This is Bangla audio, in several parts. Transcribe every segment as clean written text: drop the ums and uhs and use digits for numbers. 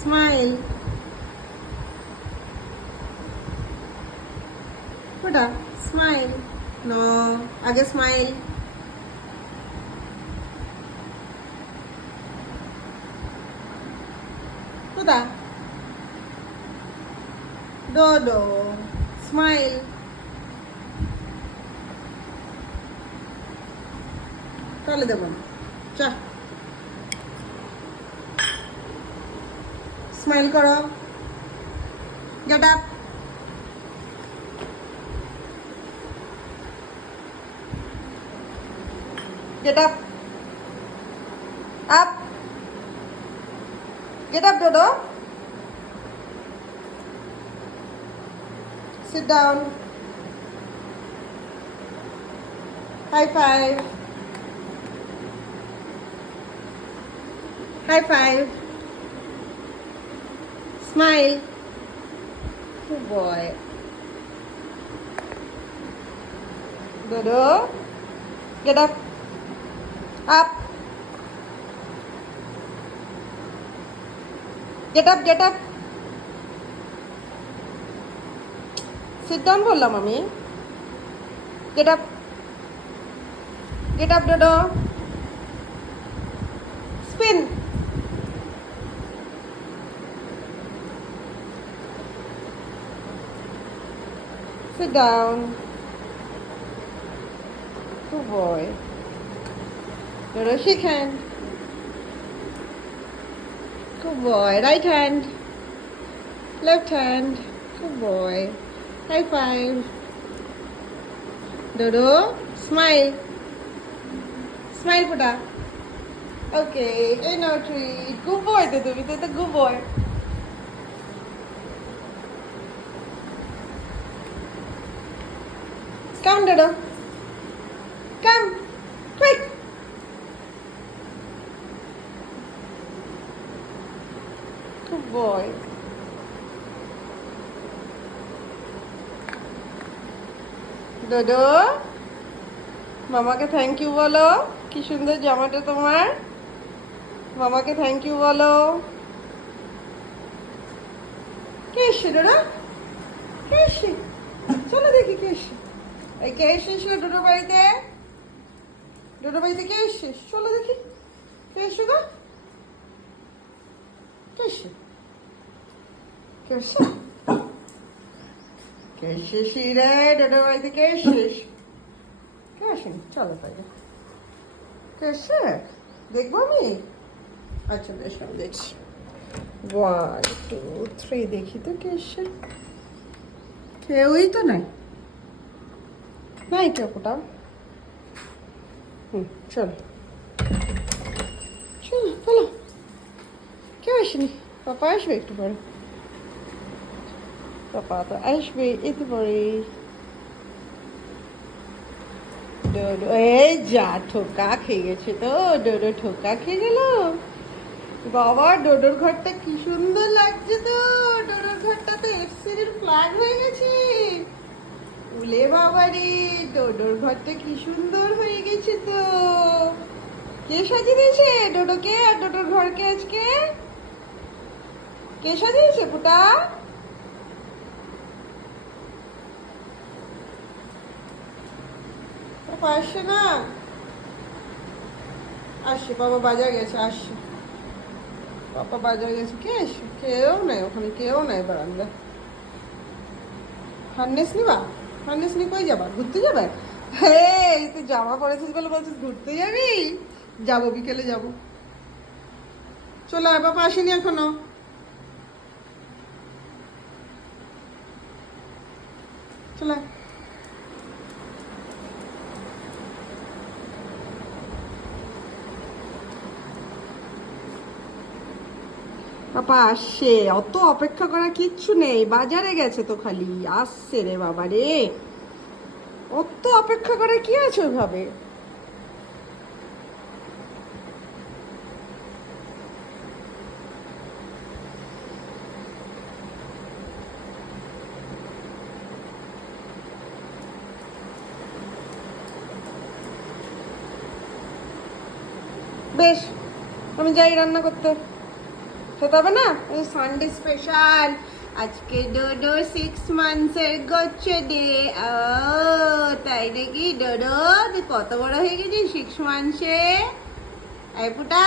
স্মাইল। ওটা স্মাইল। নো, আগে স্মাইল। ওটা ডোডো। স্মাইল। তাহলে দেবো না, চা। স্মাইল করো। Get up. Get up. Up. Get up, Dodo. Sit down. High five. High five. Smile. Good boy. Dodo. Get up. Up. Get up, get up. Sit down বললাম আমি। Get up. Get up, Dodo. Spin. Sit down. Good boy. Dodo, shake hand. Good boy. Right hand. Left hand. Good boy. High five. Dodo, smile. Smile, Puta. Okay. Hey, no treat. Good boy, Dodo. You're the good boy. Come, Dodo. Come. Quick. Good boy. Dodo, মামাকে থ্যাংক ইউ বলো। কি সুন্দর জামাটা তোমার। মামাকে থ্যাংক ইউ বলো। কে এসছে ডোডো? কে এসছে? চলো দেখি কে এসছে। এই কে এসেছিল ডোডো বাড়িতে? ডোডো বাড়িতে কে এসছে? চলো দেখি কে এসছে গো। কে এসছে? কে এসছে? কে এসেছিস রে ডোডো বাড়িতে? কে এসছিস? কে আসেনি? চলো তাইলে। কে এসছে? দেখবো আমি? আচ্ছা বেশ, আমি দেখছি। 1 2 3 দেখি তো কে এসছে। কেউই তো নাই। নাই কেউ কোথাও। চলো চলো চলো। কেউ আসেনি। পাপা আসবে একটু পরে। পাপা তো আসবে একটু পরে। ডোডো এই যা, ঠোকা খেয়ে গেছে তো। ডোডো ঠোকা খেয়ে গেল। বাবা, ডোডোর ঘরটা কি সুন্দর লাগছে তো। ডোডোর ঘরটা তো এফসির ফ্ল্যাগ হয়ে গেছে। উলে বাবা রে, ডোডোর ঘরটা কি সুন্দর হয়ে গেছে তো। কে সাজিয়ে দিয়েছে ডোডোকে আর ডোডোর ঘরকে আজকে? কে সাজিয়েছে পুটা? পাপা আসছে না? আসছে, বাবা বাজার গেছে, আসছে। পাপা বাজার গেছে। কে আসছে? কেউ নাই ওখানে, কেউ নাই বারান্দা। হার্নেস নিবা? হার্নেস নিয়ে কই যাবা? ঘুরতে যাবে? হে, তুই জামা পরেছিস বলে বলছিস ঘুরতে যাবি? যাবো, বিকেলে যাবো। চলে আয়, পাপা আসেনি এখনো। চলে আয়। পাপা আসছে, অত অপেক্ষা করা কিচ্ছু নেই। বাজারে গেছে তো, খালি আসছে রে বাবা রে। অত অপেক্ষা করা কি আছে ওইভাবে? বেশ, আমি যাই রান্না করতে। খেতে হবে না? সানডে স্পেশাল আজকে ডোডো 6 মান্থসের গচ্ছে ডে। ও তাই নাকি ডোডো, তুই কত বড় হয়ে গেছিস 6 মান্থসে? এই পুটা,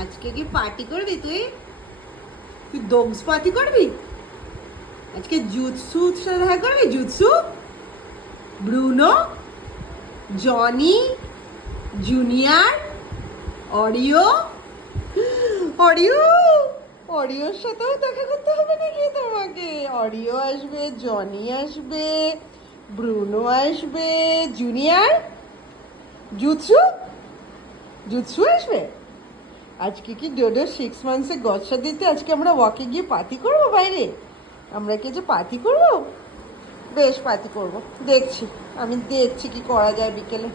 আজকে কি পার্টি করবি তুই? তুই ডগস পার্টি করবি আজকে? জুৎসুর সাথে দেখা করবি? Jutsu, Bruno, Johnny, junior, Oreo. Oreo, অরিওর সাথেও দেখা করতে হবে নাকি তোমাকে? অরিও আসবে, জনি আসবে, ব্রুনো আসবে, জুনিয়র, জুৎসু, জুৎসু আসবে। আজকে কি ডোডো 6 মান্থসে গচ্ছা দিতে আজকে আমরা ওয়াকে গিয়ে পার্টি করবো বাইরে? আমরা কি যে পার্টি করবো? বেশ পার্টি করবো, দেখছি, আমি দেখছি কি করা যায় বিকেলে।